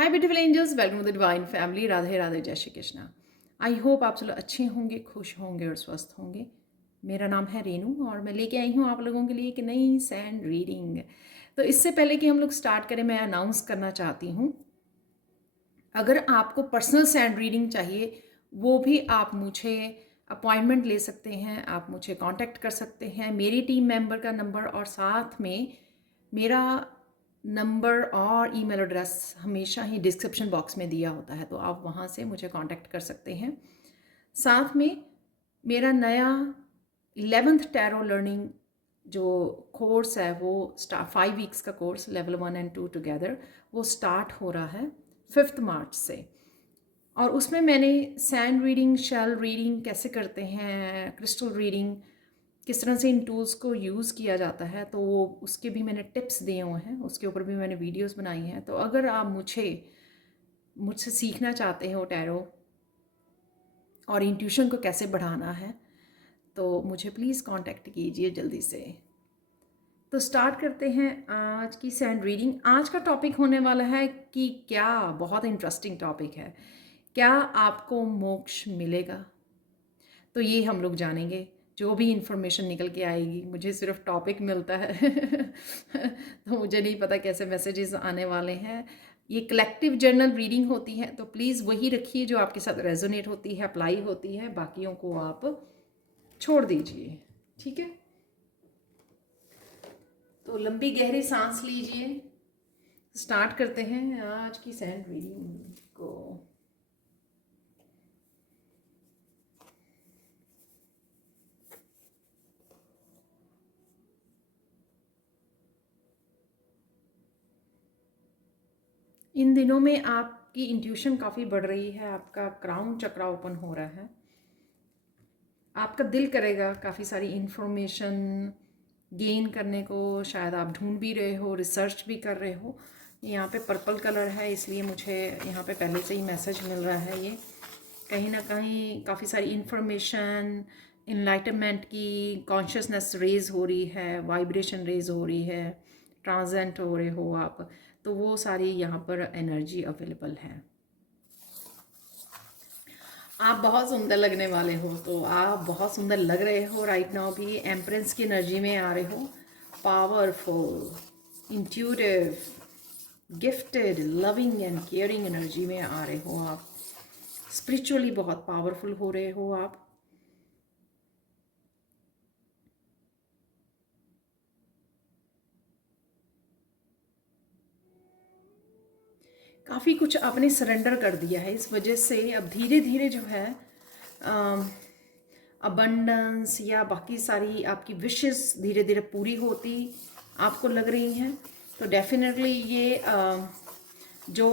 Hi beautiful angels, welcome to the divine family. Radhe Radhe, जय Shri Krishna. I hope आप सब लोग अच्छे होंगे, खुश होंगे और स्वस्थ होंगे। मेरा नाम है रेनू और मैं लेके आई हूँ आप लोगों के लिए एक नई सैंड रीडिंग। तो इससे पहले कि हम लोग स्टार्ट करें, मैं अनाउंस करना चाहती हूँ, अगर आपको पर्सनल सैंड रीडिंग चाहिए वो भी आप मुझे अपॉइंटमेंट ले सकते हैं, आप मुझे कांटेक्ट कर सकते हैं। मेरी टीम मेंबर का नंबर और साथ में मेरा नंबर और ईमेल एड्रेस हमेशा ही डिस्क्रिप्शन बॉक्स में दिया होता है, तो आप वहाँ से मुझे कांटेक्ट कर सकते हैं। साथ में मेरा नया 11th टैरो लर्निंग जो कोर्स है वो 5 वीक्स का कोर्स, लेवल 1 और 2 टुगेदर, वो स्टार्ट हो रहा है 5 मार्च से। और उसमें मैंने सैंड रीडिंग, शेल रीडिंग कैसे करते हैं, क्रिस्टल रीडिंग किस तरह से इन टूल्स को यूज़ किया जाता है, तो वो उसके भी मैंने टिप्स दिए हुए हैं, उसके ऊपर भी मैंने वीडियोस बनाई हैं। तो अगर आप मुझसे सीखना चाहते हो टैरो और इंट्यूशन को कैसे बढ़ाना है, तो मुझे प्लीज़ कांटेक्ट कीजिए जल्दी से। तो स्टार्ट करते हैं आज की सैंड रीडिंग। आज का टॉपिक होने वाला है कि क्या, बहुत इंटरेस्टिंग टॉपिक है, क्या आपको मोक्ष मिलेगा। तो ये हम लोग जानेंगे। जो भी इंफॉर्मेशन निकल के आएगी, मुझे सिर्फ टॉपिक मिलता है तो मुझे नहीं पता कैसे मैसेजेस आने वाले हैं। ये कलेक्टिव जर्नल रीडिंग होती है, तो प्लीज़ वही रखिए जो आपके साथ रेजोनेट होती है, अप्लाई होती है, बाकियों को आप छोड़ दीजिए। ठीक है, तो लंबी गहरी सांस लीजिए। स्टार्ट करते हैं आज की सैंड रीडिंग को। इन दिनों में आपकी इंट्यूशन काफ़ी बढ़ रही है, आपका क्राउन चक्रा ओपन हो रहा है, आपका दिल करेगा काफ़ी सारी इंफॉर्मेशन गेन करने को, शायद आप ढूंढ भी रहे हो, रिसर्च भी कर रहे हो। यहाँ पे पर्पल कलर है, इसलिए मुझे यहाँ पे पहले से ही मैसेज मिल रहा है। ये कहीं ना कहीं काफ़ी सारी इंफॉर्मेशन, इनलाइटनमेंट की कॉन्शियसनेस रेज हो रही है, वाइब्रेशन रेज हो रही है, ट्रांसेंट हो रहे हो आप, तो वो सारी यहाँ पर एनर्जी अवेलेबल है। आप बहुत सुंदर लगने वाले हो, तो आप बहुत सुंदर लग रहे हो राइट नाउ भी। एम्प्रेंस की एनर्जी में आ रहे हो, powerful, intuitive, gifted, loving and caring energy में आ रहे हो आप। स्पिरिचुअली बहुत पावरफुल हो रहे हो आप। काफ़ी कुछ आपने सरेंडर कर दिया है, इस वजह से अब धीरे धीरे जो है अबंडेंस या बाकी सारी आपकी विशेस धीरे धीरे पूरी होती आपको लग रही हैं। तो डेफिनेटली ये जो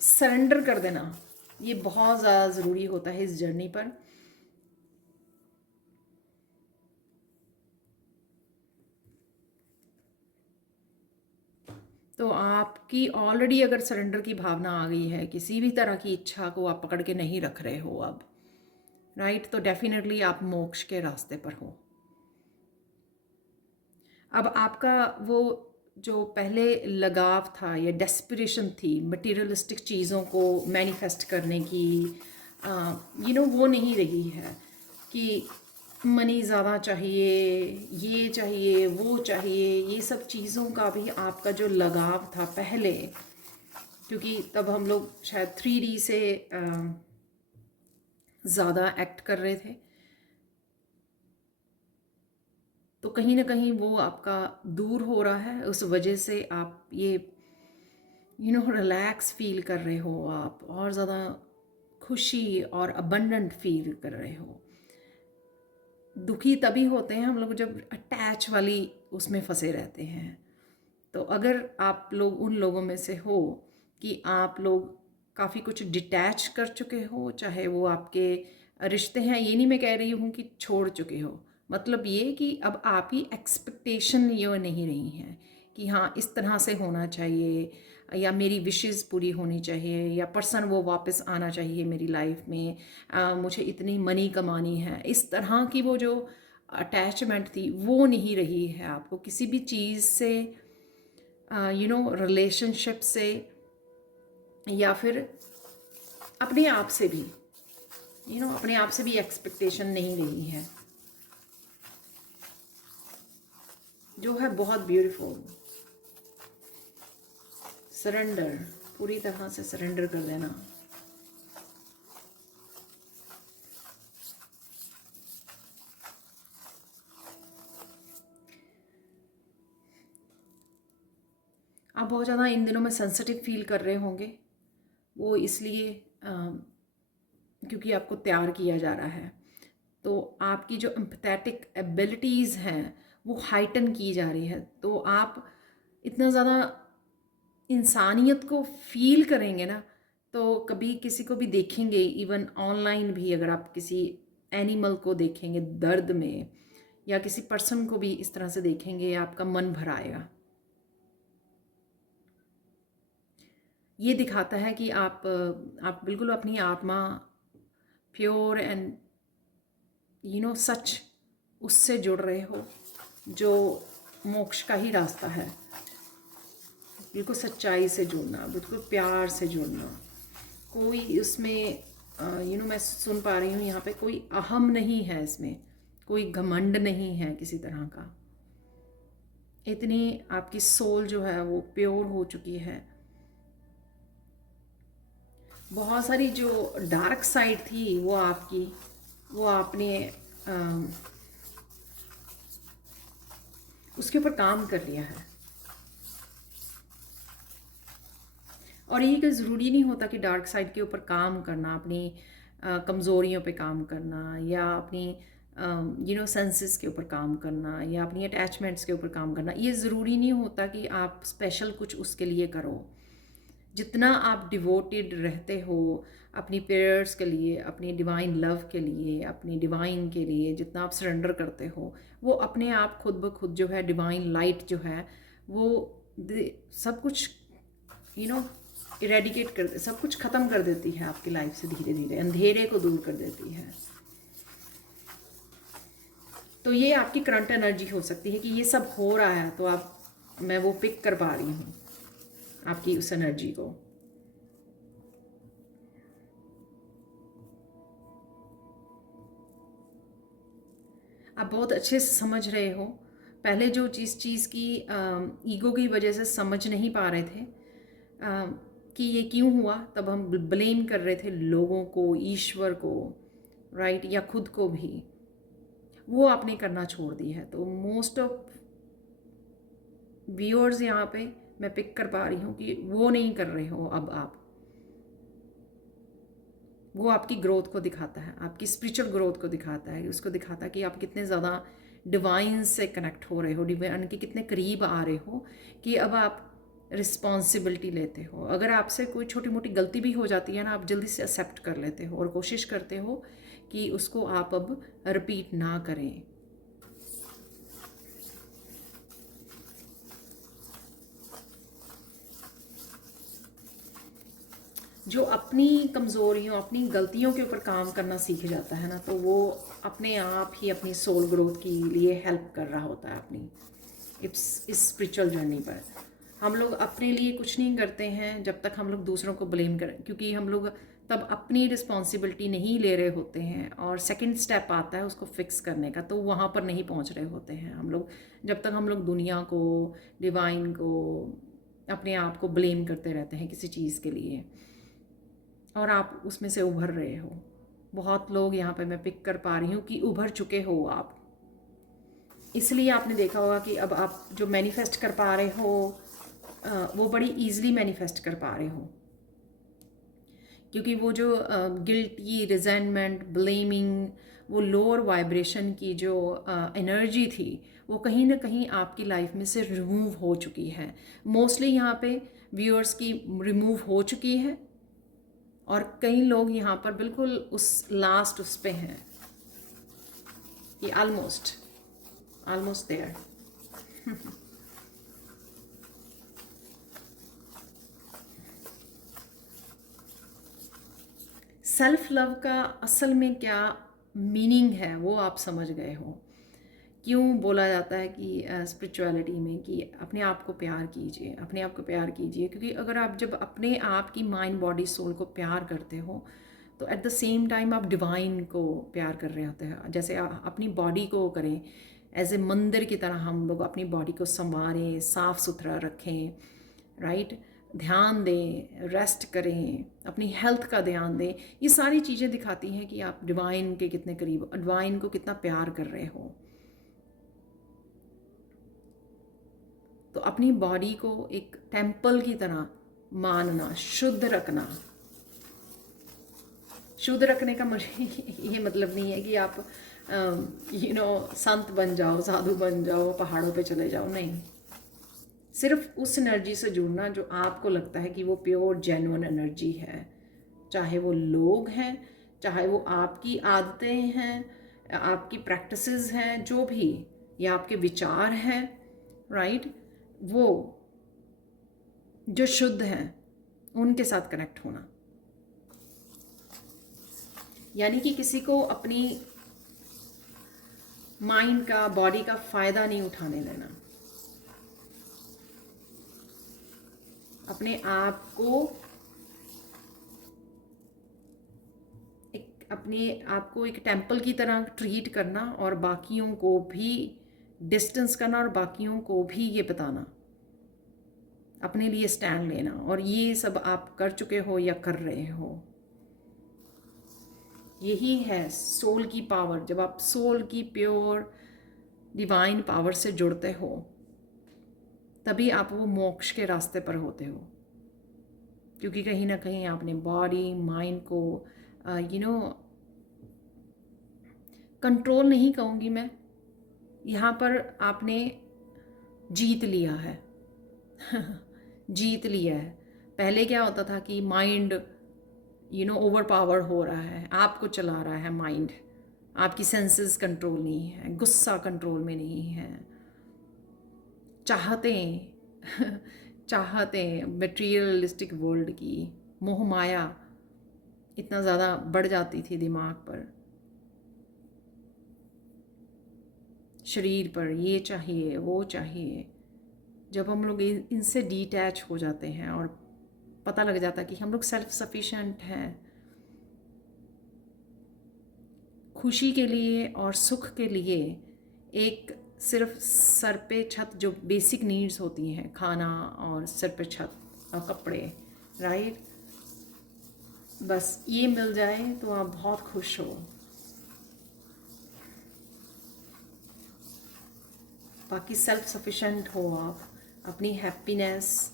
सरेंडर कर देना, ये बहुत ज़्यादा ज़रूरी होता है इस जर्नी पर। तो आपकी ऑलरेडी अगर सरेंडर की भावना आ गई है, किसी भी तरह की इच्छा को आप पकड़ के नहीं रख रहे हो अब, राइट, तो डेफिनेटली आप मोक्ष के रास्ते पर हो। अब आपका वो जो पहले लगाव था या डेस्पिरेशन थी मटेरियलिस्टिक चीज़ों को मैनिफेस्ट करने की, वो नहीं रही है कि मनी ज़्यादा चाहिए, ये चाहिए, वो चाहिए। ये सब चीज़ों का भी आपका जो लगाव था पहले, क्योंकि तब हम लोग शायद 3D से ज़्यादा एक्ट कर रहे थे, तो कहीं ना कहीं वो आपका दूर हो रहा है। उस वजह से आप ये रिलैक्स फील कर रहे हो, आप और ज़्यादा खुशी और अबंडेंट फील कर रहे हो। दुखी तभी होते हैं हम लोग जब अटैच वाली उसमें फंसे रहते हैं। तो अगर आप लोग उन लोगों में से हो कि आप लोग काफ़ी कुछ डिटैच कर चुके हो, चाहे वो आपके रिश्ते हैं, ये नहीं मैं कह रही हूँ कि छोड़ चुके हो, मतलब ये कि अब आपकी एक्सपेक्टेशन ये नहीं रही हैं कि हाँ इस तरह से होना चाहिए, या मेरी विशेस पूरी होनी चाहिए, या पर्सन वो वापस आना चाहिए मेरी लाइफ में, मुझे इतनी मनी कमानी है, इस तरह की वो जो अटैचमेंट थी वो नहीं रही है आपको किसी भी चीज़ से, रिलेशनशिप से, या फिर अपने आप से भी अपने आप से भी एक्सपेक्टेशन नहीं रही है, जो है बहुत ब्यूटीफुल। सरेंडर, पूरी तरह से सरेंडर कर देना। आप बहुत ज़्यादा इन दिनों में सेंसिटिव फील कर रहे होंगे, वो इसलिए क्योंकि आपको तैयार किया जा रहा है। तो आपकी जो एम्पैथेटिक एबिलिटीज़ हैं वो हाइटन की जा रही है। तो आप इतना ज़्यादा इंसानियत को फील करेंगे ना, तो कभी किसी को भी देखेंगे, इवन ऑनलाइन भी अगर आप किसी एनिमल को देखेंगे दर्द में, या किसी पर्सन को भी इस तरह से देखेंगे, आपका मन भर आएगा। ये दिखाता है कि आप बिल्कुल अपनी आत्मा प्योर एंड सच उससे जुड़ रहे हो, जो मोक्ष का ही रास्ता है। बिल्कुल सच्चाई से जुड़ना, बिल्कुल प्यार से जुड़ना। कोई उसमें मैं सुन पा रही हूँ यहाँ पे कोई अहम नहीं है, इसमें कोई घमंड नहीं है किसी तरह का। इतनी आपकी सोल जो है वो प्योर हो चुकी है। बहुत सारी जो डार्क साइड थी वो आपने उसके ऊपर काम कर लिया है। और ये कोई ज़रूरी नहीं होता कि डार्क साइड के ऊपर काम करना, अपनी कमज़ोरियों पे काम करना, या अपनी सेंसेस के ऊपर काम करना, या अपनी अटैचमेंट्स के ऊपर काम करना। ये ज़रूरी नहीं होता कि आप स्पेशल कुछ उसके लिए करो। जितना आप डिवोटेड रहते हो अपनी प्रेयर्स के लिए, अपनी डिवाइन लव के लिए, अपनी डिवाइन के लिए, जितना आप सरेंडर करते हो, वो अपने आप खुद ब खुद जो है डिवाइन लाइट जो है वो सब कुछ इरेडिकेट कर, सब कुछ ख़त्म कर देती है आपकी लाइफ से। धीरे धीरे अंधेरे को दूर कर देती है। तो ये आपकी करंट एनर्जी हो सकती है कि ये सब हो रहा है, तो मैं वो पिक कर पा रही हूँ आपकी उस एनर्जी को। आप बहुत अच्छे से समझ रहे हो। पहले जो चीज़ की ईगो की वजह से समझ नहीं पा रहे थे कि ये क्यों हुआ, तब हम ब्लेम कर रहे थे लोगों को, ईश्वर को, राइट, या खुद को भी। वो आपने करना छोड़ दी है। तो मोस्ट ऑफ व्यूअर्स यहाँ पे मैं पिक कर पा रही हूँ कि वो नहीं कर रहे हो अब आप। वो आपकी ग्रोथ को दिखाता है, आपकी स्पिरिचुअल ग्रोथ को दिखाता है, उसको दिखाता है कि आप कितने ज़्यादा डिवाइन से कनेक्ट हो रहे हो, डिवाइन के कितने करीब आ रहे हो, कि अब आप रिस्पॉन्सिबिलिटी लेते हो। अगर आपसे कोई छोटी मोटी गलती भी हो जाती है ना, आप जल्दी से एक्सेप्ट कर लेते हो और कोशिश करते हो कि उसको आप अब रिपीट ना करें। जो अपनी कमज़ोरियों, अपनी गलतियों के ऊपर काम करना सीख जाता है ना, तो वो अपने आप ही अपनी सोल ग्रोथ के लिए हेल्प कर रहा होता है अपनी इस स्पिरिचुअल जर्नी पर। हम लोग अपने लिए कुछ नहीं करते हैं जब तक हम लोग दूसरों को ब्लेम करें, क्योंकि हम लोग तब अपनी रिस्पॉन्सिबिलिटी नहीं ले रहे होते हैं, और सेकंड स्टेप आता है उसको फिक्स करने का, तो वहाँ पर नहीं पहुँच रहे होते हैं हम लोग। जब तक हम लोग दुनिया को, डिवाइन को, अपने आप को ब्लेम करते रहते हैं किसी चीज़ के लिए, और आप उसमें से उभर रहे हो। बहुत लोग यहाँ पे मैं पिक कर पा रही हूँ कि उभर चुके हो आप। इसलिए आपने देखा होगा कि अब आप जो मैनिफेस्ट कर पा रहे हो वो बड़ी इजीली मैनिफेस्ट कर पा रहे हो, क्योंकि वो जो गिल्टी, रिजेंटमेंट, ब्लेमिंग, वो लोअर वाइब्रेशन की जो एनर्जी थी, वो कहीं ना कहीं आपकी लाइफ में से रिमूव हो चुकी है। मोस्टली यहाँ पे व्यूअर्स की रिमूव हो चुकी है, और कई लोग यहाँ पर बिल्कुल उस लास्ट उस पे हैं कि ऑलमोस्ट देयर। सेल्फ लव का असल में क्या मीनिंग है वो आप समझ गए हो, क्यों बोला जाता है कि स्पिरिचुअलिटी में कि अपने आप को प्यार कीजिए, अपने आप को प्यार कीजिए, क्योंकि अगर आप जब अपने आप की माइंड बॉडी सोल को प्यार करते हो तो एट द सेम टाइम आप डिवाइन को प्यार कर रहे होते हैं। जैसे अपनी बॉडी को करें एज ए मंदिर की तरह, हम लोग अपनी बॉडी को संवारें, साफ़ सुथरा रखें, राइट, ध्यान दें, रेस्ट करें, अपनी हेल्थ का ध्यान दें। ये सारी चीज़ें दिखाती हैं कि आप डिवाइन के कितने करीब, डिवाइन को कितना प्यार कर रहे हो। तो अपनी बॉडी को एक टेम्पल की तरह मानना, शुद्ध रखना। शुद्ध रखने का मुझे ये मतलब नहीं है कि आप संत बन जाओ, साधु बन जाओ, पहाड़ों पे चले जाओ, नहीं। सिर्फ उस एनर्जी से जुड़ना जो आपको लगता है कि वो प्योर जेन्युइन एनर्जी है, चाहे वो लोग हैं, चाहे वो आपकी आदतें हैं, आपकी प्रैक्टिसेस हैं, जो भी, या आपके विचार हैं, राइट, वो जो शुद्ध हैं उनके साथ कनेक्ट होना। यानी कि किसी को अपनी माइंड का, बॉडी का फ़ायदा नहीं उठाने देना। अपने आप को एक टेम्पल की तरह ट्रीट करना और बाकियों को भी डिस्टेंस करना और बाकियों को भी ये बताना, अपने लिए स्टैंड लेना। और ये सब आप कर चुके हो या कर रहे हो। यही है सोल की पावर। जब आप सोल की प्योर डिवाइन पावर से जुड़ते हो तभी आप वो मोक्ष के रास्ते पर होते हो, क्योंकि कहीं ना कहीं आपने बॉडी माइंड को कंट्रोल नहीं कहूँगी मैं, यहाँ पर आपने जीत लिया है। जीत लिया है। पहले क्या होता था कि माइंड ओवर पावर हो रहा है, आपको चला रहा है माइंड, आपकी सेंसेस कंट्रोल नहीं है, गुस्सा कंट्रोल में नहीं है, चाहते मटेरियलिस्टिक वर्ल्ड की मोह माया इतना ज़्यादा बढ़ जाती थी दिमाग पर, शरीर पर, ये चाहिए वो चाहिए। जब हम लोग इनसे डिटैच हो जाते हैं और पता लग जाता है कि हम लोग सेल्फ सफिशिएंट हैं, खुशी के लिए और सुख के लिए एक सिर्फ सर पे छत, जो बेसिक नीड्स होती हैं, खाना और सर पे छत और कपड़े, राइट, बस ये मिल जाए तो आप बहुत खुश हो। बाकी सेल्फ सफिशिएंट हो आप अपनी हैप्पीनेस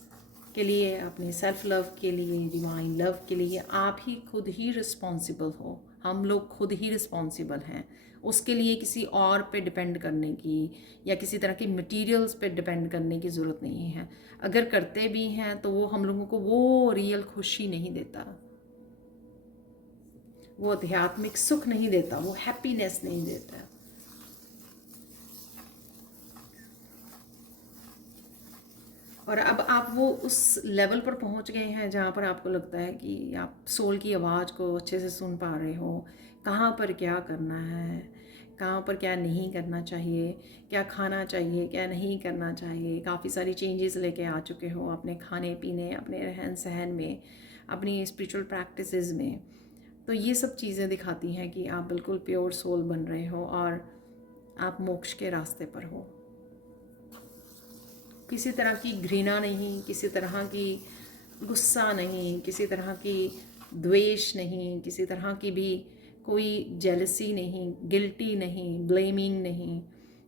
के लिए, अपने सेल्फ लव के लिए, डिवाइन लव के लिए आप ही खुद ही रिस्पॉन्सिबल हो। हम लोग खुद ही रिस्पॉन्सिबल हैं, उसके लिए किसी और पे डिपेंड करने की या किसी तरह की मटेरियल्स पे डिपेंड करने की ज़रूरत नहीं है। अगर करते भी हैं तो वो हम लोगों को वो रियल खुशी नहीं देता, वो आध्यात्मिक सुख नहीं देता, वो हैप्पीनेस नहीं देता। और अब आप वो उस लेवल पर पहुंच गए हैं जहाँ पर आपको लगता है कि आप सोल की आवाज़ को अच्छे से सुन पा रहे हो, कहाँ पर क्या करना है, कहाँ पर क्या नहीं करना चाहिए, क्या खाना चाहिए, क्या नहीं करना चाहिए। काफ़ी सारी चेंजेस लेके आ चुके हो अपने खाने पीने, अपने रहन सहन में, अपनी स्पिरिचुअल प्रैक्टिसेस में। तो ये सब चीज़ें दिखाती हैं कि आप बिल्कुल प्योर सोल बन रहे हो और आप मोक्ष के रास्ते पर हो। किसी तरह की घृणा नहीं, किसी तरह की गुस्सा नहीं, किसी तरह की द्वेष नहीं, किसी तरह की भी कोई जेलसी नहीं, गिल्टी नहीं, ब्लेमिंग नहीं।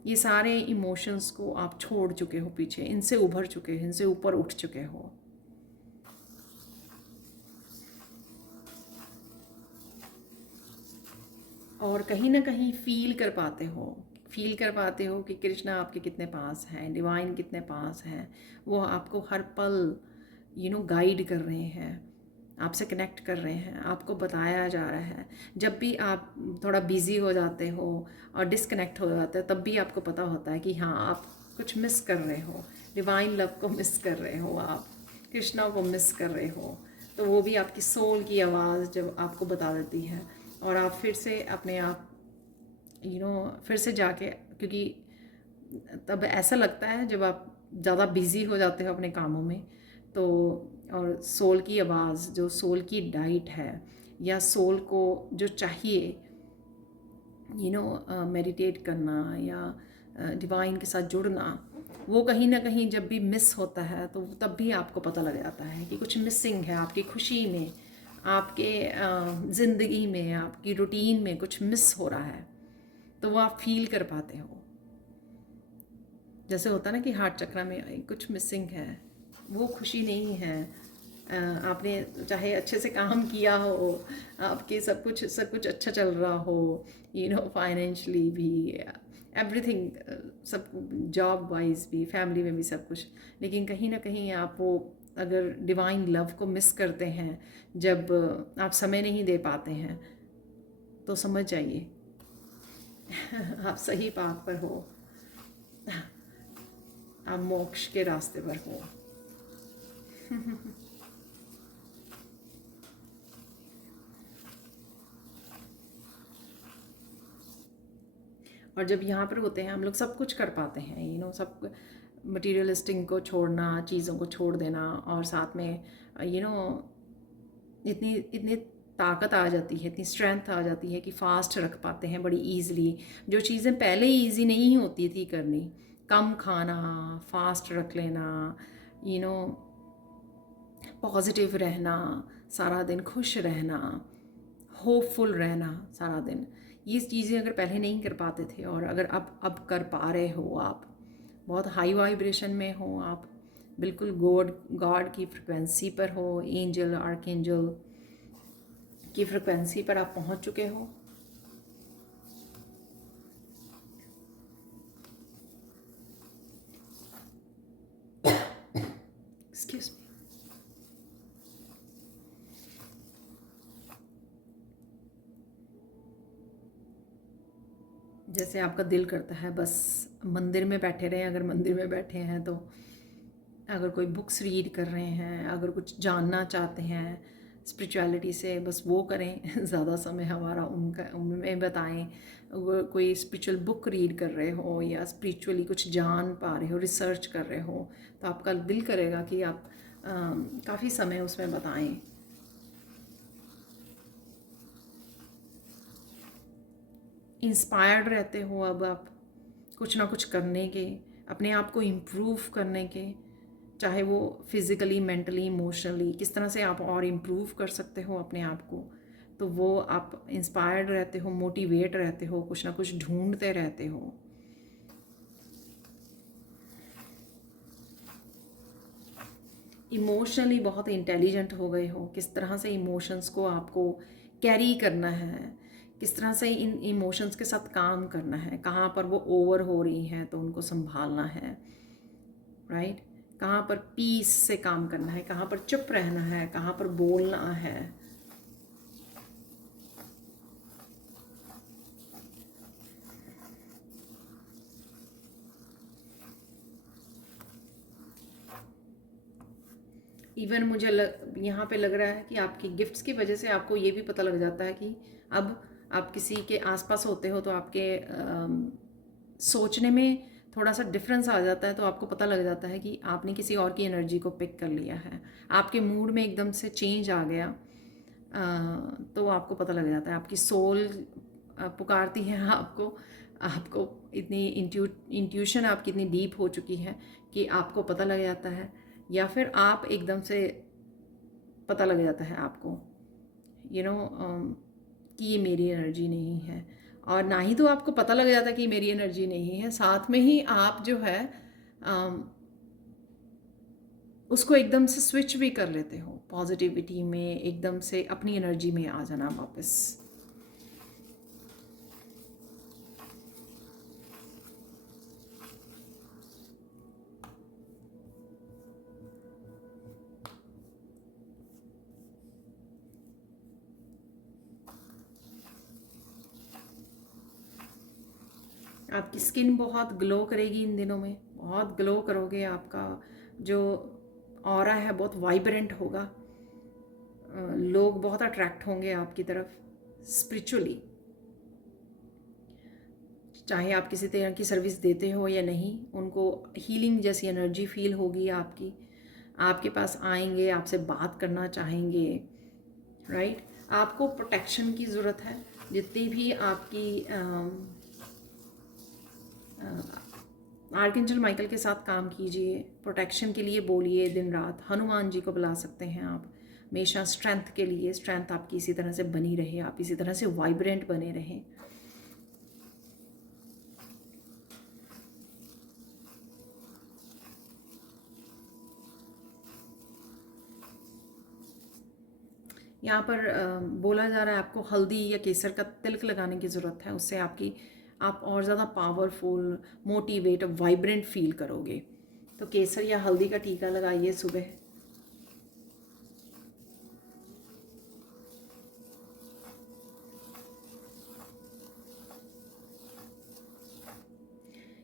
ये सारे इमोशंस को आप छोड़ चुके हो पीछे, इनसे उभर चुके हो, इनसे ऊपर उठ चुके हो। और कहीं ना कहीं फील कर पाते हो कि कृष्णा आपके कितने पास हैं, डिवाइन कितने पास हैं। वो आपको हर पल गाइड कर रहे हैं, आपसे कनेक्ट कर रहे हैं, आपको बताया जा रहा है। जब भी आप थोड़ा बिज़ी हो जाते हो और डिस्कनेक्ट हो जाते हो तब भी आपको पता होता है कि हाँ, आप कुछ मिस कर रहे हो, डिवाइन लव को मिस कर रहे हो, आप कृष्णा को मिस कर रहे हो। तो वो भी आपकी सोल की आवाज़ जब आपको बता देती है और आप फिर से अपने आप फिर से जाके, क्योंकि तब ऐसा लगता है जब आप ज़्यादा बिज़ी हो जाते हो अपने कामों में, तो और सोल की आवाज़, जो सोल की डाइट है, या सोल को जो चाहिए मेडिटेट करना या डिवाइन के साथ जुड़ना, वो कहीं ना कहीं जब भी मिस होता है तो तब भी आपको पता लग जाता है कि कुछ मिसिंग है आपकी खुशी में, आपके ज़िंदगी में, आपकी रूटीन में कुछ मिस हो रहा है। तो वो आप फील कर पाते हो। जैसे होता है ना कि हार्ट चक्र में कुछ मिसिंग है, वो खुशी नहीं है। आपने चाहे अच्छे से काम किया हो, आपके सब कुछ अच्छा चल रहा हो, फाइनेंशियली भी, एवरीथिंग, सब, जॉब वाइज भी, फैमिली में भी सब कुछ, लेकिन कहीं ना कहीं आप वो अगर डिवाइन लव को मिस करते हैं, जब आप समय नहीं दे पाते हैं, तो समझ जाइए आप सही पाथ पर हो, आप मोक्ष के रास्ते पर हो। और जब यहाँ पर होते हैं हम लोग सब कुछ कर पाते हैं, सब मटीरियलिस्टिक को छोड़ना, चीज़ों को छोड़ देना, और साथ में यू नो इतनी इतनी ताकत आ जाती है, इतनी स्ट्रेंथ आ जाती है कि फ़ास्ट रख पाते हैं बड़ी ईज़िली। जो चीज़ें पहले ईज़ी नहीं होती थी करनी, कम खाना, फास्ट रख लेना, यू नो पॉजिटिव रहना, सारा दिन खुश रहना, होपफुल रहना सारा दिन, ये चीज़ें अगर पहले नहीं कर पाते थे और अगर अब कर पा रहे हो, आप बहुत हाई वाइब्रेशन में हो, आप बिल्कुल गॉड की फ्रिक्वेंसी पर हो, एंजल आर्कएंजल की फ्रिक्वेंसी पर आप पहुंच चुके हो, एक्सक्यूज मी, जैसे आपका दिल करता है बस मंदिर में बैठे रहें, अगर मंदिर में बैठे हैं तो, अगर कोई बुक्स रीड कर रहे हैं, अगर कुछ जानना चाहते हैं स्पिरिचुअलिटी से, बस वो करें ज़्यादा समय हमारा उनमें बताएं। अगर कोई स्पिरिचुअल बुक रीड कर रहे हो या स्पिरिचुअली कुछ जान पा रहे हो, रिसर्च कर रहे हो, तो आपका दिल करेगा कि आप काफ़ी समय उसमें बताएं। इंस्पायर्ड रहते हो अब आप कुछ ना कुछ करने के, अपने आप को इम्प्रूव करने के, चाहे वो फिज़िकली, मेंटली, इमोशनली, किस तरह से आप और इम्प्रूव कर सकते हो अपने आप को, तो वो आप इंस्पायर्ड रहते हो, मोटिवेट रहते हो, कुछ ना कुछ ढूंढते रहते हो। इमोशनली बहुत इंटेलिजेंट हो गए हो, किस तरह से इमोशंस को आपको कैरी करना है, किस तरह से इन इमोशंस के साथ काम करना है, कहाँ पर वो ओवर हो रही हैं तो उनको संभालना है, राइट, कहाँ पर पीस से काम करना है, कहाँ पर चुप रहना है, कहाँ पर बोलना है। इवन मुझे यहाँ पे लग रहा है कि आपकी गिफ्ट्स की वजह से आपको ये भी पता लग जाता है कि अब आप किसी के आसपास होते हो तो आपके सोचने में थोड़ा सा डिफरेंस आ जाता है, तो आपको पता लग जाता है कि आपने किसी और की एनर्जी को पिक कर लिया है, आपके मूड में एकदम से चेंज आ गया। तो आपको पता लग जाता है, आपकी सोल पुकारती है आपको, आपको इतनी इंट्यूशन आपकी इतनी डीप हो चुकी है कि आपको पता लग जाता है, या फिर आप एकदम से पता लग जाता है आपको, यू नो कि ये मेरी एनर्जी नहीं है। और ना ही तो आपको पता लग जाता कि मेरी एनर्जी नहीं है, साथ में ही आप जो है उसको एकदम से स्विच भी कर लेते हो, पॉजिटिविटी में एकदम से अपनी एनर्जी में आ जाना वापस। आपकी स्किन बहुत ग्लो करेगी इन दिनों में, बहुत ग्लो करोगे, आपका जो ऑरा है बहुत वाइब्रेंट होगा, लोग बहुत अट्रैक्ट होंगे आपकी तरफ स्पिरिचुअली। चाहे आप किसी तरह की सर्विस देते हो या नहीं, उनको हीलिंग जैसी एनर्जी फील होगी आपकी, आपके पास आएंगे, आपसे बात करना चाहेंगे, राइट। आपको प्रोटेक्शन की ज़रूरत है। जितनी भी आपकी आर्कएंजल माइकल के साथ काम कीजिए, प्रोटेक्शन के लिए बोलिए दिन रात। हनुमान जी को बुला सकते हैं आप हमेशा स्ट्रेंथ के लिए, स्ट्रेंथ आपकी इसी तरह से बनी रहे, आप इसी तरह से वाइब्रेंट बने रहें। यहाँ पर बोला जा रहा है आपको हल्दी या केसर का तिलक लगाने की ज़रूरत है, उससे आप और ज़्यादा पावरफुल, मोटिवेट, वाइब्रेंट फील करोगे। तो केसर या हल्दी का टीका लगाइए सुबह।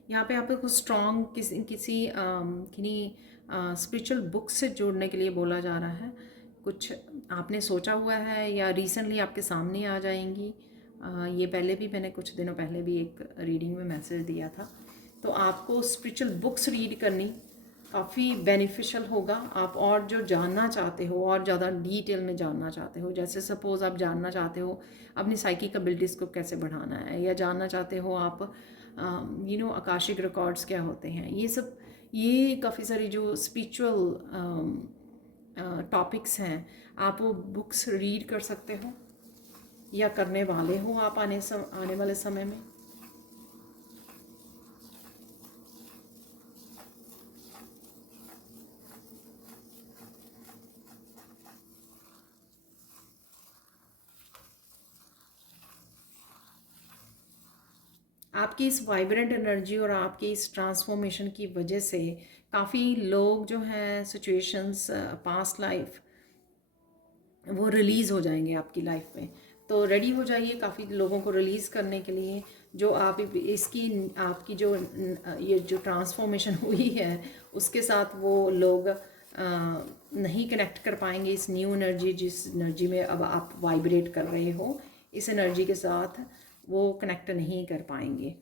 यहाँ पे आपको स्ट्रॉन्ग किन्हीं स्पिरिचुअल बुक से जोड़ने के लिए बोला जा रहा है। कुछ आपने सोचा हुआ है या रिसेंटली आपके सामने आ जाएंगी। ये पहले भी मैंने कुछ दिनों पहले भी एक रीडिंग में मैसेज दिया था। तो आपको स्पिरिचुअल बुक्स रीड करनी काफ़ी बेनिफिशियल होगा। आप और जो जानना चाहते हो और ज़्यादा डिटेल में जानना चाहते हो, जैसे सपोज़ आप जानना चाहते हो अपनी साइकिक एबिलिटीज़ को कैसे बढ़ाना है, या जानना चाहते हो आप आकाशिक रिकॉर्ड्स क्या होते हैं, ये काफ़ी सारी जो स्पिरिचुअल टॉपिक्स हैं, आप वो बुक्स रीड कर सकते हो या करने वाले हो आप आने वाले समय में। आपकी इस वाइब्रेंट एनर्जी और आपकी इस ट्रांसफॉर्मेशन की वजह से काफ़ी लोग जो हैं, सिचुएशंस, पास्ट लाइफ, वो रिलीज़ हो जाएंगे आपकी लाइफ में। तो रेडी हो जाइए काफ़ी लोगों को रिलीज़ करने के लिए। जो आप इसकी आपकी जो ये जो ट्रांसफॉर्मेशन हुई है उसके साथ वो लोग नहीं कनेक्ट कर पाएंगे इस न्यू एनर्जी, जिस एनर्जी में अब आप वाइब्रेट कर रहे हो, इस एनर्जी के साथ वो कनेक्ट नहीं कर पाएंगे।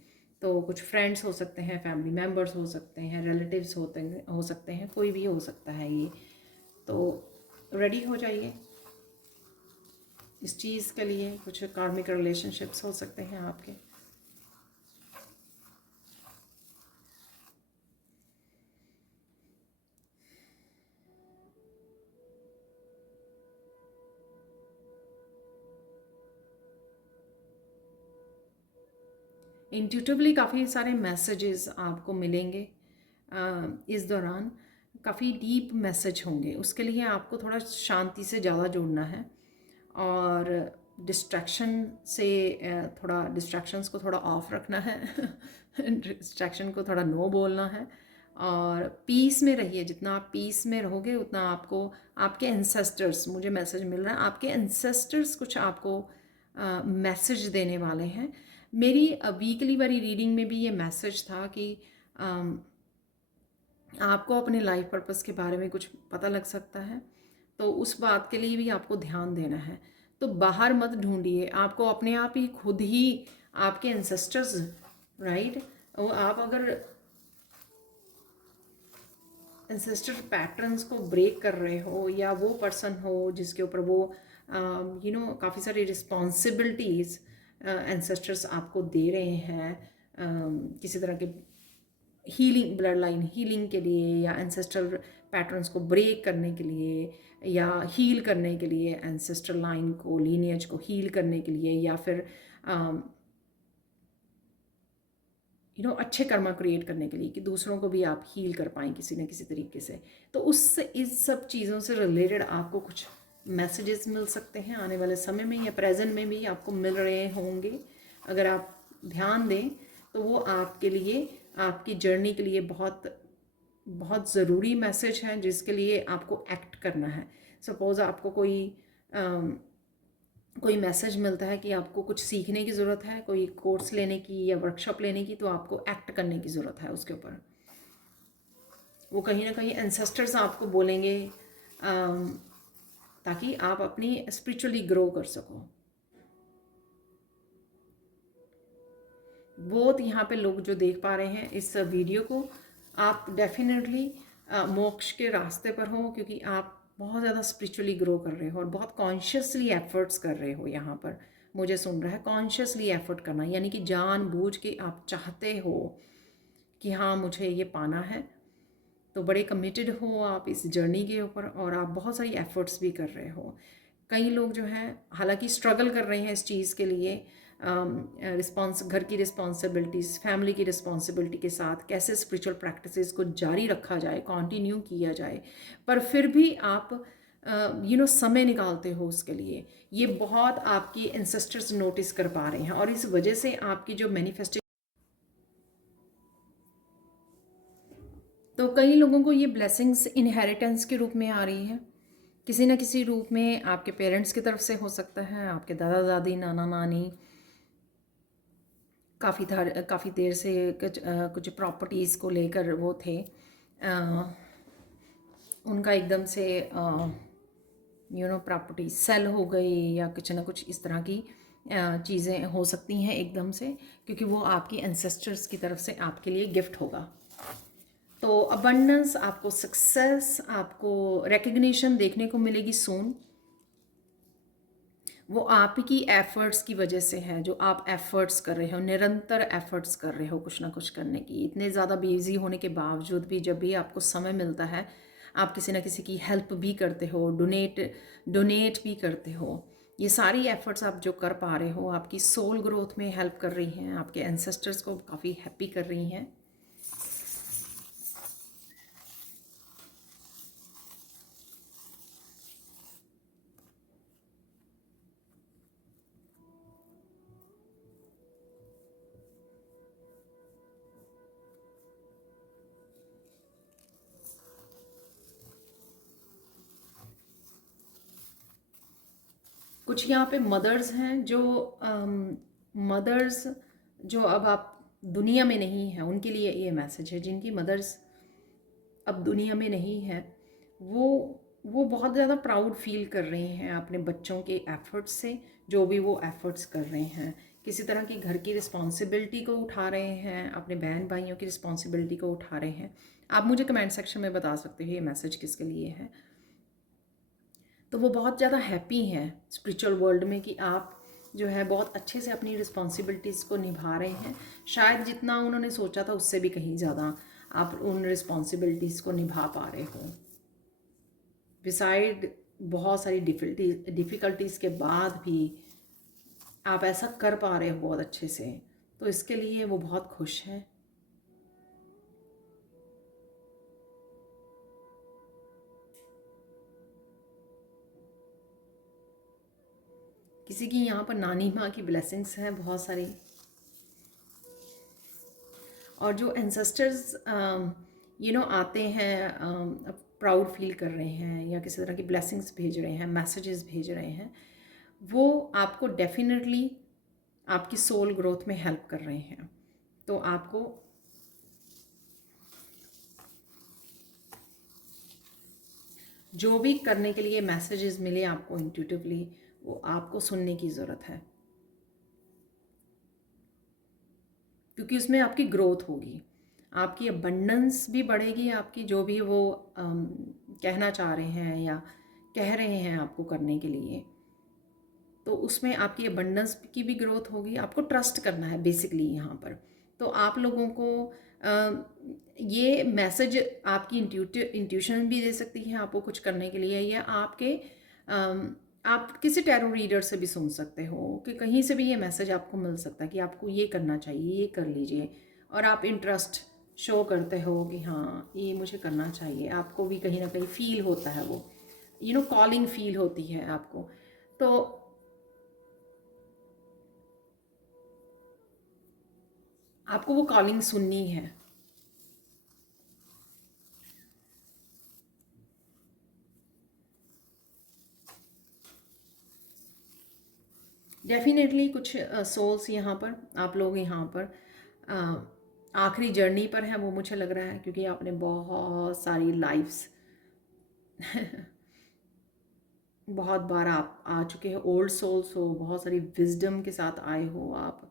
तो कुछ फ्रेंड्स हो सकते हैं, फैमिली मेम्बर्स हो सकते हैं, रिलेटिव्स हो सकते हैं, कोई भी हो सकता है ये। तो रेडी हो जाइए इस चीज़ के लिए। कुछ कार्मिक रिलेशनशिप्स हो सकते हैं आपके। इंट्यूटिवली काफ़ी सारे मैसेजेस आपको मिलेंगे इस दौरान। काफ़ी डीप मैसेज होंगे, उसके लिए आपको थोड़ा शांति से ज़्यादा जुड़ना है और डिस्ट्रैक्शन से थोड़ा डिस्ट्रैक्शंस को थोड़ा ऑफ रखना है डिस्ट्रैक्शन को थोड़ा नो बोलना है और पीस में रहिए। जितना आप पीस में रहोगे उतना आपको आपके एंसेस्टर्स, मुझे मैसेज मिल रहा है आपके एंसेस्टर्स कुछ आपको मैसेज देने वाले हैं। मेरी वीकली वाली रीडिंग में भी ये मैसेज था कि आपको अपने लाइफ पर्पस के बारे में कुछ पता लग सकता है, तो उस बात के लिए भी आपको ध्यान देना है। तो बाहर मत ढूंढिए, आपको अपने आप ही खुद ही आपके एंसेस्टर्स, राइट, वो आप अगर एंसेस्टर पैटर्न्स को ब्रेक कर रहे हो या वो पर्सन हो जिसके ऊपर वो काफ़ी सारी रिस्पॉन्सिबिलिटीज़ एंसेस्टर्स आपको दे रहे हैं, किसी तरह के हीलिंग, ब्लड लाइन हीलिंग के लिए या एंसेस्ट्रल पैटर्न्स को ब्रेक करने के लिए या हील करने के लिए, एंसेस्ट्रल लाइन को, लीनियज को हील करने के लिए, या फिर अच्छे कर्मा क्रिएट करने के लिए कि दूसरों को भी आप हील कर पाएँ किसी न किसी तरीके से। तो उससे इस सब चीज़ों से रिलेटेड आपको कुछ मैसेजेस मिल सकते हैं आने वाले समय में, या प्रेजेंट में भी आपको मिल रहे होंगे। अगर आप ध्यान दें तो वो आपके लिए, आपकी जर्नी के लिए बहुत बहुत ज़रूरी मैसेज है जिसके लिए आपको एक्ट करना है। सपोज़ आपको कोई मैसेज मिलता है कि आपको कुछ सीखने की ज़रूरत है, कोई कोर्स लेने की या वर्कशॉप लेने की, तो आपको एक्ट करने की ज़रूरत है उसके ऊपर। वो कहीं ना कहीं एंसेस्टर्स आपको बोलेंगे ताकि आप अपनी स्पिरिचुअली ग्रो कर सको। बहुत यहाँ पे लोग जो देख पा रहे हैं इस वीडियो को, आप डेफिनेटली मोक्ष के रास्ते पर हो, क्योंकि आप बहुत ज़्यादा स्पिरिचुअली ग्रो कर रहे हो और बहुत कॉन्शियसली एफर्ट्स कर रहे हो। यहाँ पर मुझे सुन रहा है, कॉन्शियसली एफर्ट करना, यानी कि जानबूझ के आप चाहते हो कि हाँ मुझे ये पाना है, तो बड़े कमिटेड हो आप इस जर्नी के ऊपर और आप बहुत सारी एफ़र्ट्स भी कर रहे हो। कई लोग जो हैं हालांकि स्ट्रगल कर रहे हैं इस चीज़ के लिए, घर की रिस्पॉन्सिबिलिटीज़, फैमिली की रिस्पॉन्सिबिलिटी के साथ कैसे स्पिरिचुअल प्रैक्टिसेस को जारी रखा जाए, कंटिन्यू किया जाए, पर फिर भी आप समय निकालते हो उसके लिए। ये बहुत आपकी एंसेस्टर्स नोटिस कर पा रहे हैं और इस वजह से आपकी जो मैनिफेस्टेशन, तो कई लोगों को ये ब्लेसिंग्स इनहेरिटेंस के रूप में आ रही है, किसी न किसी रूप में। आपके पेरेंट्स की तरफ से हो सकता है, आपके दादा दादी, नाना नानी काफ़ी देर से कुछ प्रॉपर्टीज़ को लेकर वो थे, उनका एकदम से प्रॉपर्टी सेल हो गई या कुछ ना कुछ इस तरह की चीज़ें हो सकती हैं एकदम से, क्योंकि वो आपकी एंसेस्टर्स की तरफ से आपके लिए गिफ्ट होगा। तो अबंडेंस, आपको सक्सेस, आपको रिकग्निशन देखने को मिलेगी सून। वो आपकी एफ़र्ट्स की वजह से है, जो आप एफ़र्ट्स कर रहे हो, निरंतर एफ़र्ट्स कर रहे हो कुछ ना कुछ करने की। इतने ज़्यादा बिज़ी होने के बावजूद भी जब भी आपको समय मिलता है, आप किसी न किसी की हेल्प भी करते हो, डोनेट भी करते हो। ये सारी एफ़र्ट्स आप जो कर पा रहे हो, आपकी सोल ग्रोथ में हेल्प कर रही हैं, आपके एंसेस्टर्स को काफ़ी हैप्पी कर रही हैं। कुछ यहाँ पे मदर्स हैं जो मदर्स जो अब आप दुनिया में नहीं हैं, उनके लिए ये मैसेज है। जिनकी मदर्स अब दुनिया में नहीं है, वो बहुत ज़्यादा प्राउड फील कर रही हैं अपने बच्चों के एफ़र्ट्स से, जो भी वो एफ़र्ट्स कर रहे हैं। किसी तरह की घर की रिस्पॉन्सिबिलिटी को उठा रहे हैं, अपने बहन भाइयों की रिस्पॉन्सिबिलिटी को उठा रहे हैं। आप मुझे कमेंट सेक्शन में बता सकते हो ये मैसेज किसके लिए है। तो वो बहुत ज़्यादा हैप्पी हैं स्पिरिचुअल वर्ल्ड में कि आप जो है बहुत अच्छे से अपनी रिस्पॉन्सिबिलिटीज़ को निभा रहे हैं। शायद जितना उन्होंने सोचा था उससे भी कहीं ज़्यादा आप उन रिस्पॉन्सिबिलिटीज़ को निभा पा रहे हो। बिसाइड बहुत सारी डिफ़िकल्टीज़ के बाद भी आप ऐसा कर पा रहे हो बहुत अच्छे से, तो इसके लिए वो बहुत खुश हैं। किसी की यहाँ पर नानी माँ की ब्लेसिंग्स हैं बहुत सारी, और जो एंसेस्टर्स आते हैं, प्राउड फील कर रहे हैं या किसी तरह की ब्लेसिंग्स भेज रहे हैं, मैसेजेस भेज रहे हैं, वो आपको डेफिनेटली आपकी सोल ग्रोथ में हेल्प कर रहे हैं। तो आपको जो भी करने के लिए मैसेजेस मिले आपको इंट्यूटिवली, वो आपको सुनने की ज़रूरत है, क्योंकि उसमें आपकी ग्रोथ होगी, आपकी अबंडेंस भी बढ़ेगी, आपकी जो भी वो कहना चाह रहे हैं या कह रहे हैं आपको करने के लिए, तो उसमें आपकी अबंडेंस की भी ग्रोथ होगी। आपको ट्रस्ट करना है बेसिकली यहाँ पर। तो आप लोगों को ये मैसेज आपकी इंट्यूशन भी दे सकती है आपको कुछ करने के लिए, या आप किसी टैरो रीडर से भी सुन सकते हो कि कहीं से भी ये मैसेज आपको मिल सकता है कि आपको ये करना चाहिए, ये कर लीजिए, और आप इंटरेस्ट शो करते हो कि हाँ ये मुझे करना चाहिए। आपको भी कहीं ना कहीं फील होता है, वो कॉलिंग फील होती है आपको। तो आपको वो कॉलिंग सुननी है। डेफिनेटली कुछ सोल्स यहाँ पर, आप लोग यहाँ पर आखिरी जर्नी पर हैं, वो मुझे लग रहा है, क्योंकि आपने बहुत सारी लाइफ्स बहुत बार आप आ चुके हैं, ओल्ड सोल्स हो, बहुत सारी विजडम के साथ आए हो आप।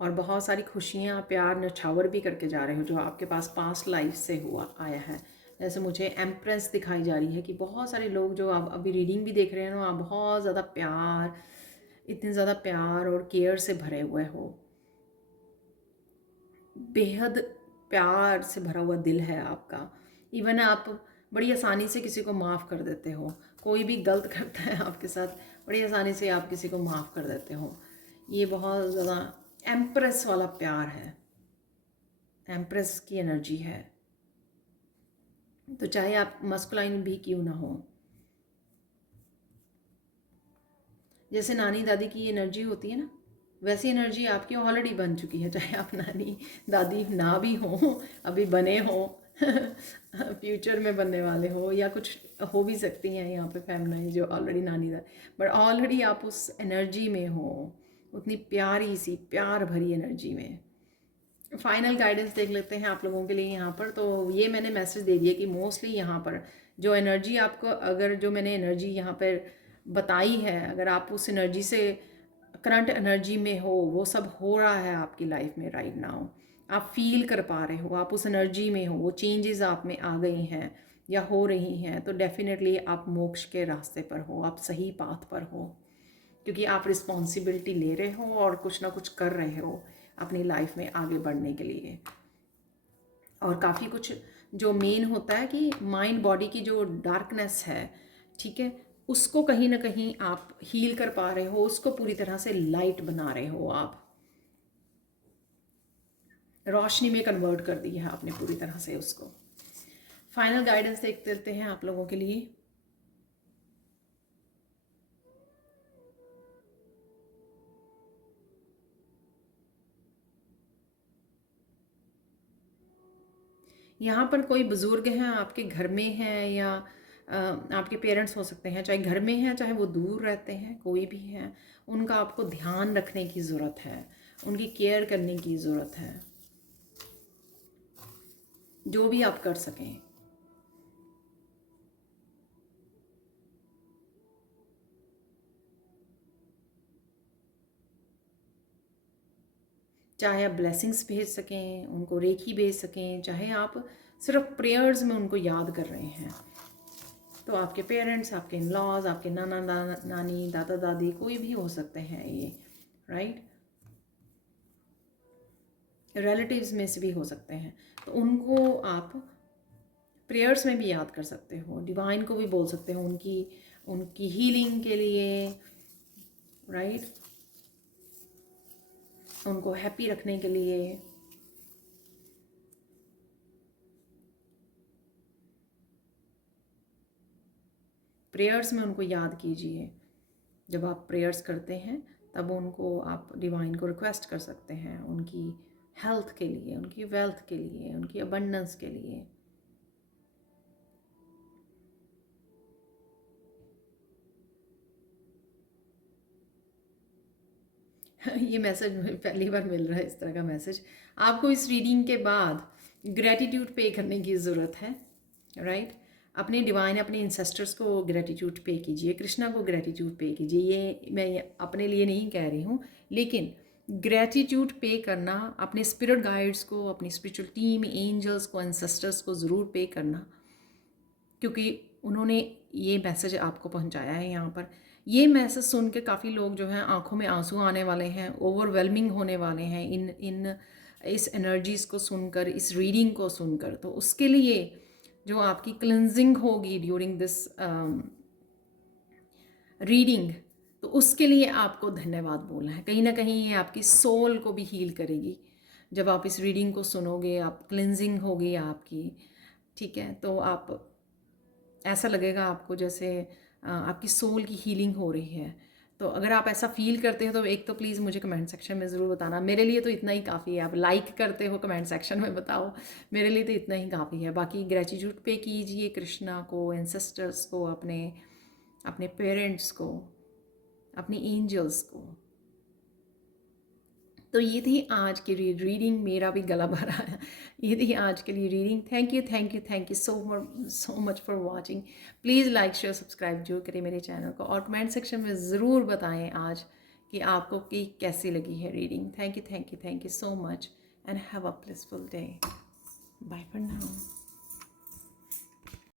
और बहुत सारी खुशियाँ, प्यार नछावर भी करके जा रहे हो जो आपके पास पास्ट लाइफ से हुआ आया है। जैसे मुझे एम्प्रेस दिखाई जा रही है कि बहुत सारे लोग जो आप अभी रीडिंग भी देख रहे हैं ना, आप बहुत ज़्यादा प्यार, इतने ज़्यादा प्यार और केयर से भरे हुए हो, बेहद प्यार से भरा हुआ दिल है आपका। इवन आप बड़ी आसानी से किसी को माफ़ कर देते हो, कोई भी गलत करता है आपके साथ बड़ी आसानी से आप किसी को माफ़ कर देते हो। ये बहुत ज़्यादा एम्प्रेस वाला प्यार है, एम्प्रेस की एनर्जी है। तो चाहे आप मस्कुलाइन भी क्यों ना हो, जैसे नानी दादी की एनर्जी होती है ना, वैसी एनर्जी आपकी ऑलरेडी बन चुकी है। चाहे आप नानी दादी ना भी हो, अभी बने हो फ्यूचर में बनने वाले हो, या कुछ हो भी सकती हैं यहाँ पे फैमिली जो ऑलरेडी नानी दादी, बट ऑलरेडी आप उस एनर्जी में हो, उतनी प्यारी सी प्यार भरी एनर्जी में। फाइनल गाइडेंस देख लेते हैं आप लोगों के लिए यहाँ पर। तो ये मैंने मैसेज दे दिया कि मोस्टली यहाँ पर जो एनर्जी आपको, अगर जो मैंने एनर्जी यहाँ पर बताई है, अगर आप उस एनर्जी से करंट एनर्जी में हो, वो सब हो रहा है आपकी लाइफ में राइट नाउ, आप फील कर पा रहे हो, आप उस एनर्जी में हो, वो चेंजेस आप में आ गई हैं या हो रही हैं, तो डेफिनेटली आप मोक्ष के रास्ते पर हो, आप सही पाथ पर हो, क्योंकि आप रिस्पॉन्सिबिलिटी ले रहे हो और कुछ ना कुछ कर रहे हो अपनी लाइफ में आगे बढ़ने के लिए। और काफ़ी कुछ जो मेन होता है कि माइंड बॉडी की जो डार्कनेस है, ठीक है, उसको कहीं ना कहीं आप हील कर पा रहे हो, उसको पूरी तरह से लाइट बना रहे हो, आप रोशनी में कन्वर्ट कर दी है आपने पूरी तरह से उसको। फाइनल गाइडेंस देखते हैं आप लोगों के लिए। यहाँ पर कोई बुज़ुर्ग हैं आपके घर में हैं, या आपके पेरेंट्स हो सकते हैं, चाहे घर में हैं चाहे वो दूर रहते हैं, कोई भी हैं, उनका आपको ध्यान रखने की ज़रूरत है, उनकी केयर करने की ज़रूरत है, जो भी आप कर सकें। चाहे आप ब्लेसिंग्स भेज सकें, उनको रेखी भेज सकें, चाहे आप सिर्फ प्रेयर्स में उनको याद कर रहे हैं, तो आपके पेरेंट्स, आपके इन लॉज, आपके नाना नानी, दादा दादी, कोई भी हो सकते हैं ये, राइट, रिलेटिव्स में से भी हो सकते हैं, तो उनको आप प्रेयर्स में भी याद कर सकते हो, डिवाइन को भी बोल सकते हो उनकी उनकी हीलिंग के लिए, राइट, उनको हैप्पी रखने के लिए। प्रेयर्स में उनको याद कीजिए। जब आप प्रेयर्स करते हैं तब उनको आप डिवाइन को रिक्वेस्ट कर सकते हैं उनकी हेल्थ के लिए, उनकी वेल्थ के लिए, उनकी अबंडेंस के लिए। ये मैसेज मुझे पहली बार मिल रहा है, इस तरह का मैसेज। आपको इस रीडिंग के बाद ग्रेटिट्यूड पे करने की ज़रूरत है, राइट। अपने डिवाइन, अपने इंसेस्टर्स को ग्रेटिट्यूड पे कीजिए, कृष्णा को ग्रेटिट्यूड पे कीजिए। ये मैं अपने लिए नहीं कह रही हूँ, लेकिन ग्रेटिट्यूड पे करना अपने स्पिरिट गाइड्स को, अपनी स्पिरिचुअल टीम, एंजल्स को, इंसेस्टर्स को ज़रूर पे करना, क्योंकि उन्होंने ये मैसेज आपको पहुंचाया है यहाँ पर। ये मैसेज सुन के काफ़ी लोग जो हैं आंखों में आंसू आने वाले हैं, ओवरवेलमिंग होने वाले हैं इन इस एनर्जीज़ को सुनकर, इस रीडिंग को सुनकर। तो उसके लिए जो आपकी क्लिनजिंग होगी ड्यूरिंग दिस रीडिंग, तो उसके लिए आपको धन्यवाद बोलना है। कहीं ना कहीं ये आपकी सोल को भी हील करेगी। जब आप इस रीडिंग को सुनोगे, आप क्लिनजिंग होगी आपकी, ठीक है, तो आप ऐसा लगेगा आपको जैसे आपकी सोल की हीलिंग हो रही है। तो अगर आप ऐसा फील करते हो तो एक तो प्लीज़ मुझे कमेंट सेक्शन में ज़रूर बताना। मेरे लिए तो इतना ही काफ़ी है। आप लाइक करते हो, कमेंट सेक्शन में बताओ, मेरे लिए तो इतना ही काफ़ी है। बाकी ग्रेटिट्यूड पे कीजिए कृष्णा को, एंसेस्टर्स को, अपने अपने पेरेंट्स को, अपनी एंजल्स को। तो ये थी आज की रीडिंग। मेरा भी गला भरा है। ये थी आज के लिए reading. Thank you, thank you, thank you so much for watching. Please like share subscribe जो करें मेरे चैनल को, और कमेंट सेक्शन में ज़रूर बताएं आज कि आपको कि कैसी लगी है reading. Thank you so much and have a blissful day. Bye for now.